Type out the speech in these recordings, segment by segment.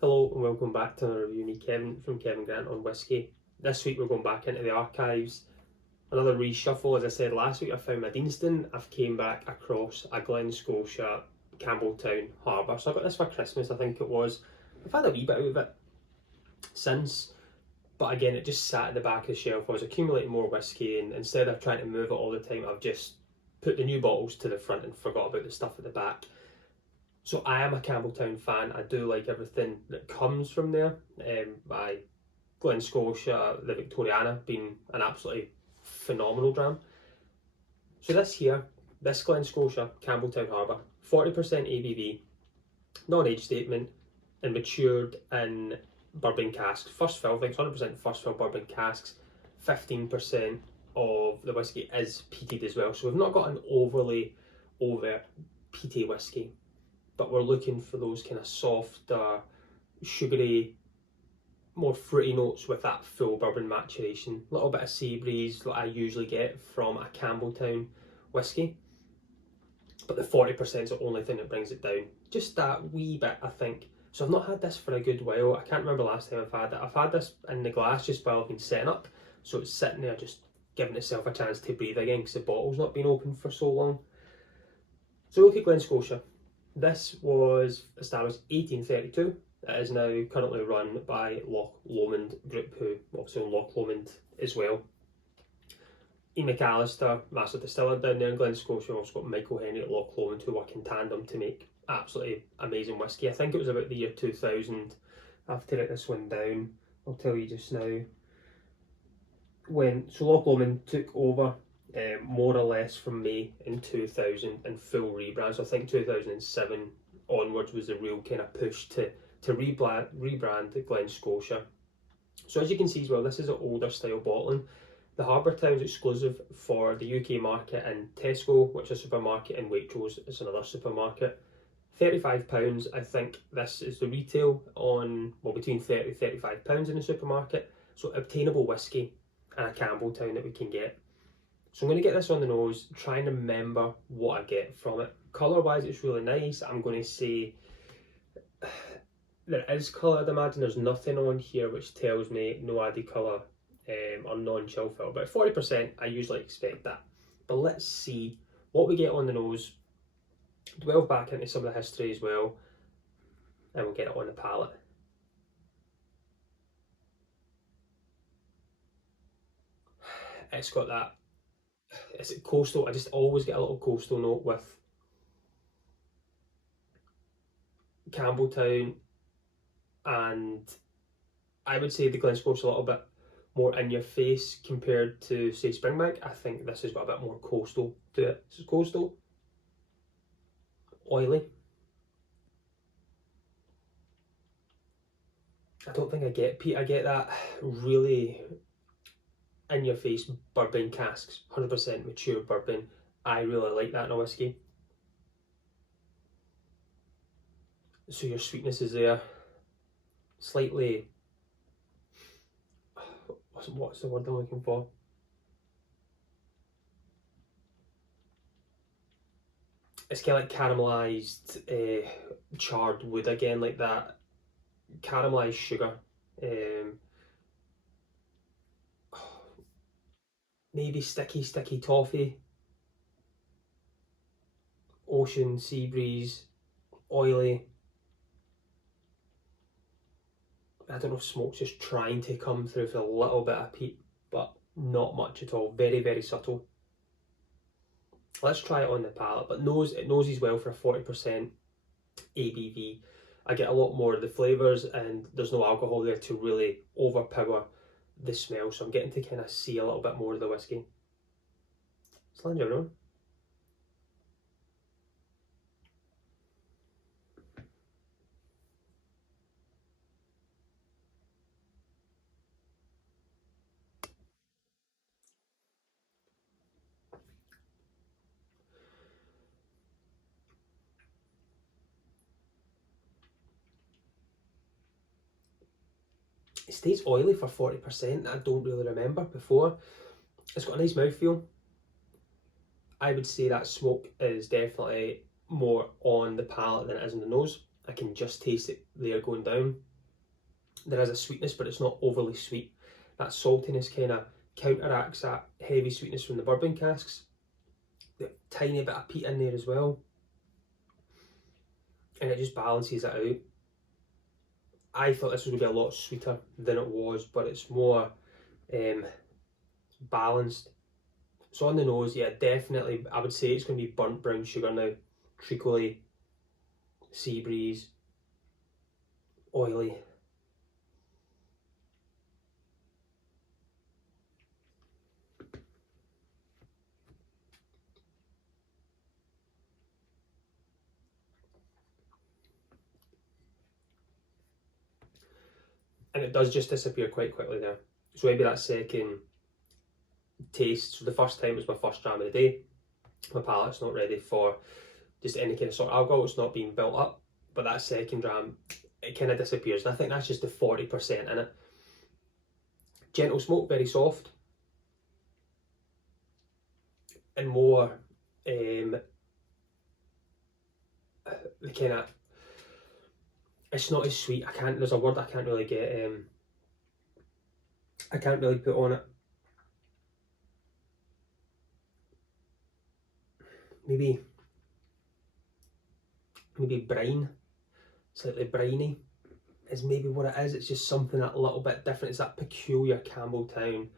Hello and welcome back to another review. Me, Kevin from Kevin Grant on Whisky. This week we're going back into the archives. Another reshuffle. As I said last week, I found my Deanston. I've came back across a Glen Scotia Campbeltown Harbour. So I got this for Christmas, I think it was. I've had a wee bit out of it since, but again, it just sat at the back of the shelf. I was accumulating more whisky, and instead of trying to move it all the time, I've just put the new bottles to the front and forgot about the stuff at the back. So I am a Campbeltown fan. I do like everything that comes from there. By Glen Scotia, the Victoriana being an absolutely phenomenal dram. So this Glen Scotia Campbeltown Harbour, 40% ABV, non-age statement, and matured in bourbon casks. First fill, I think it's 100% first fill bourbon casks. 15% of the whisky is peated as well. So we've not got an overly overt peaty whisky, but we're looking for those kind of softer, sugary, more fruity notes with that full bourbon maturation. A little bit of sea breeze that I usually get from a Campbeltown whisky, but the 40% is the only thing that brings it down. Just that wee bit, I think. So I've not had this for a good while. I can't remember the last time I've had it. I've had this in the glass just while I've been setting up, so it's sitting there just giving itself a chance to breathe again because the bottle's not been open for so long. So look at Glen Scotia. This was established 1832. It is now currently run by Loch Lomond Group, who obviously own Loch Lomond as well. Ian McAllister, master distiller down there in Glen Scotia, also got Michael Henry at Loch Lomond, who work in tandem to make absolutely amazing whisky. I think it was about the year 2000. I have to write this one down. I'll tell you just now. So Loch Lomond took over more or less from May in 2000 and full rebrand. So I think 2007 onwards was the real kind of push to rebrand Glen Scotia. So as you can see as well, this is an older style bottling. The Harbour Town's exclusive for the UK market and Tesco, which is a supermarket, and Waitrose is another supermarket. £35, I think this is the retail on, well, between £30 and £35 in the supermarket. So obtainable whisky and a Campbeltown that we can get. So I'm going to get this on the nose, try and remember what I get from it. Colour wise, it's really nice. I'm going to say there is colour, I'd imagine. There's nothing on here which tells me no added colour or non-chill fill, but 40% I usually expect that. But let's see what we get on the nose, delve back into some of the history as well, and we'll get it on the palate. It's got that, is it coastal? I just always get a little coastal note with Campbeltown, and I would say the Glen Scotia a little bit more in your face compared to, say, Springbank. I think this has got a bit more coastal to it. This is coastal, oily. I don't think I get peat. I get that really in your face bourbon casks, 100% mature bourbon. I really like that in a whisky. So your sweetness is there. Slightly, what's the word I'm looking for? It's kind of like caramelised charred wood again, like that caramelised sugar. Maybe sticky toffee, ocean, sea breeze, oily. I don't know if smoke's just trying to come through with a little bit of peat, but not much at all. Very, very subtle. Let's try it on the palate, but it noses well for a 40% ABV. I get a lot more of the flavours, and there's no alcohol there to really overpower the smell, so I'm getting to kind of see a little bit more of the whisky. Slange everyone. It stays oily for 40%. I don't really remember before. It's got a nice mouthfeel. I would say that smoke is definitely more on the palate than it is in the nose. I can just taste it there going down. There is a sweetness, but it's not overly sweet. That saltiness kind of counteracts that heavy sweetness from the bourbon casks. The tiny bit of peat in there as well, and it just balances it out. I thought this was going to be a lot sweeter than it was, but it's more balanced. So on the nose, yeah, definitely, I would say it's going to be burnt brown sugar now. Treacly, sea breeze, oily. And it does just disappear quite quickly there. So maybe that second taste, so the first time was my first dram of the day. My palate's not ready for just any kind of sort of alcohol, it's not being built up. But that second dram, it kind of disappears. And I think that's just the 40% in it. Gentle smoke, very soft. And more, the kind of, it's not as sweet. There's a word I can't really get, I can't really put on it. Maybe brine, slightly briny is maybe what it is. It's just something that a little bit different. It's that peculiar Campbeltown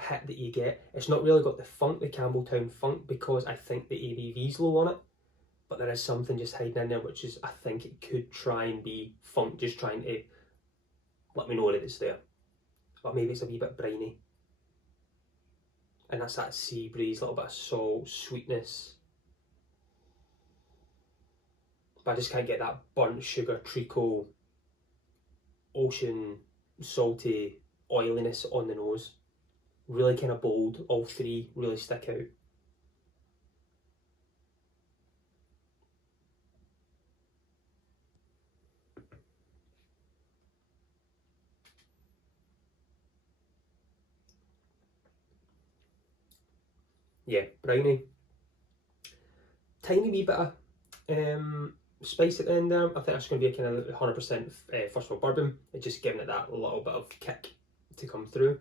hit that you get. It's not really got the funk, the Campbeltown funk, because I think the ABV's low on it. But there is something just hiding in there, which is, I think it could try and be funk, just trying to let me know that it's there. But maybe it's a wee bit briny. And that's that sea breeze, a little bit of salt, sweetness. But I just can't get that burnt sugar, treacle, ocean, salty oiliness on the nose. Really kind of bold, all three really stick out. Yeah, briny. Tiny wee bit of spice at the end there. I think that's going to be a kind of 100% first of all bourbon. It's just giving it that little bit of kick to come through.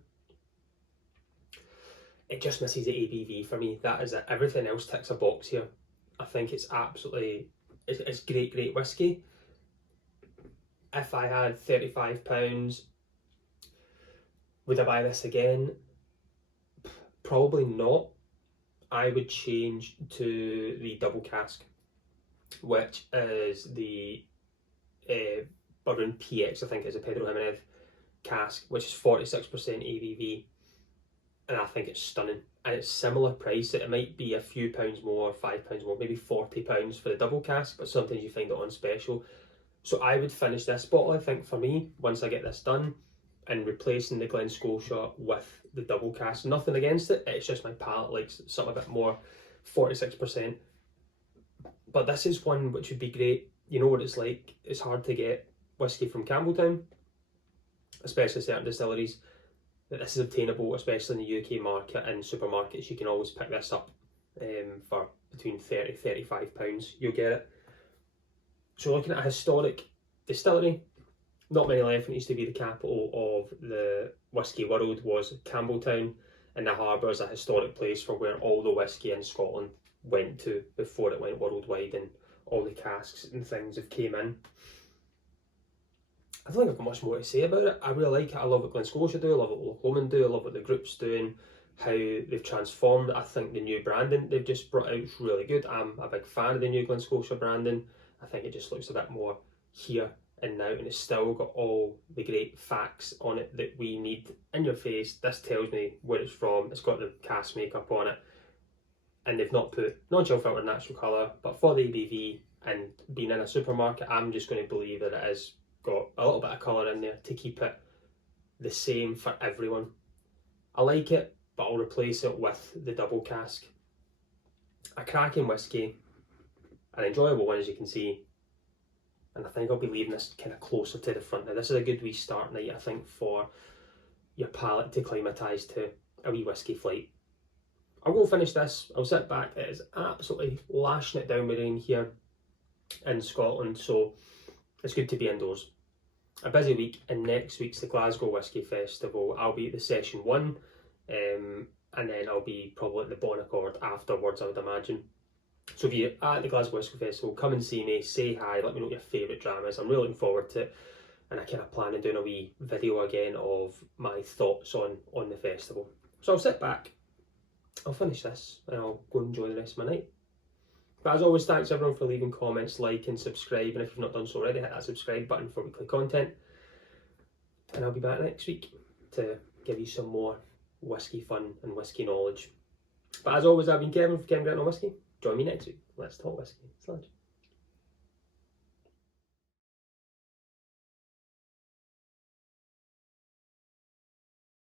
It just misses the ABV for me. That is it. Everything else ticks a box here. I think it's absolutely, it's great whiskey. If I had £35, would I buy this again? Probably not. I would change to the double cask, which is the bourbon PX, I think it's a Pedro Jimenez cask, which is 46% ABV, and I think it's stunning. And it's similar price. It might be a few pounds more, £5 more, maybe £40 for the double cask, but sometimes you find it on special. So I would finish this bottle, I think, for me, once I get this done, and replacing the Glen Scotia with the double cask. Nothing against it, it's just my palate likes something a bit more, 46%. But this is one which would be great. You know what it's like, it's hard to get whiskey from Campbeltown, especially certain distilleries. That this is obtainable, especially in the UK market, and supermarkets. You can always pick this up for between £30–35, you'll get it. So looking at a historic distillery, not many left. It used to be the capital of the whisky world, was Campbeltown, and the harbour is a historic place for where all the whisky in Scotland went to before it went worldwide, and all the casks and things have came in. I don't think I've got much more to say about it. I really like it. I love what Glen Scotia do, I love what Loch Lomond do, I love what the group's doing, how they've transformed it. I think the new branding they've just brought out is really good. I'm a big fan of the new Glen Scotia branding. I think it just looks a bit more here and now, and it's still got all the great facts on it that we need in your face. This tells me where it's from. It's got the cask makeup on it, and they've not put non-chill filtered natural colour, but for the ABV and being in a supermarket, I'm just going to believe that it has got a little bit of colour in there to keep it the same for everyone. I like it, but I'll replace it with the double cask. A cracking whisky, an enjoyable one as you can see, and I think I'll be leaving this kind of closer to the front now. This is a good wee start night, I think, for your palate to acclimatise to a wee whisky flight. I'll go finish this, I'll sit back. It is absolutely lashing it down with rain here in Scotland, so it's good to be indoors. A busy week, and next week's the Glasgow Whisky Festival. I'll be at the session 1, and then I'll be probably at the Bon Accord afterwards, I would imagine. So if you're at the Glasgow Whisky Festival, come and see me, say hi, let me know what your favourite dram is. I'm really looking forward to it, and I kind of plan on doing a wee video again of my thoughts on the festival. So I'll sit back, I'll finish this, and I'll go and enjoy the rest of my night. But as always, thanks everyone for leaving comments, like and subscribe, and if you've not done so already, hit that subscribe button for weekly content. And I'll be back next week to give you some more whisky fun and whisky knowledge. But as always, I've been Kevin from Campbeltown Whisky. Join me next week. Let's talk whisky. Sludge.